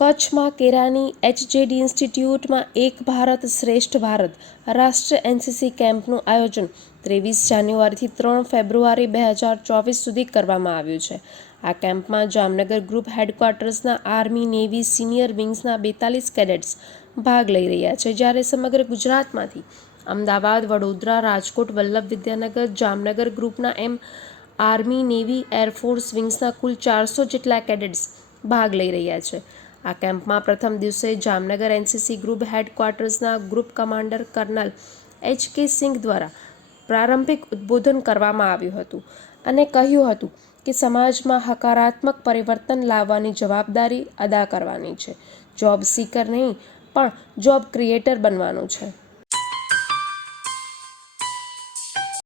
કચ્છમાં કેરાની એચજેડી ઇન્સ્ટિટ્યૂટમાં એક ભારત શ્રેષ્ઠ ભારત રાષ્ટ્રીય એનસીસી કેમ્પનું આયોજન ત્રેવીસ જાન્યુઆરીથી ત્રણ ફેબ્રુઆરી બે હજાર ચોવીસ સુધી કરવામાં આવ્યું છે. આ કેમ્પમાં જામનગર ગ્રુપ હેડક્વાર્ટર્સના આર્મી, નેવી, સિનિયર વિંગ્સના બેતાલીસ કેડેટ્સ ભાગ લઈ રહ્યા છે. જ્યારે સમગ્ર ગુજરાતમાંથી અમદાવાદ, વડોદરા, રાજકોટ, વલ્લભ વિદ્યાનગર, જામનગર ગ્રુપના એમ આર્મી, નેવી, એરફોર્સ વિંગ્સના કુલ ચારસો જેટલા કેડેટ્સ ભાગ લઈ રહ્યા છે. આ કેમ્પમાં પ્રથમ દિવસે Jamnagar NCC group હેડક્વાર્ટર્સના group commander colonel H K Singh દ્વારા પ્રારંભિક ઉદ્બોધન કરવામાં આવ્યું હતું અને કહ્યું હતું કે સમાજમાં હકારાત્મક પરિવર્તન લાવવાની જવાબદારી અદા કરવાની છે. જોબ સીકર નહીં, પણ જોબ ક્રિએટર બનવાનું છે.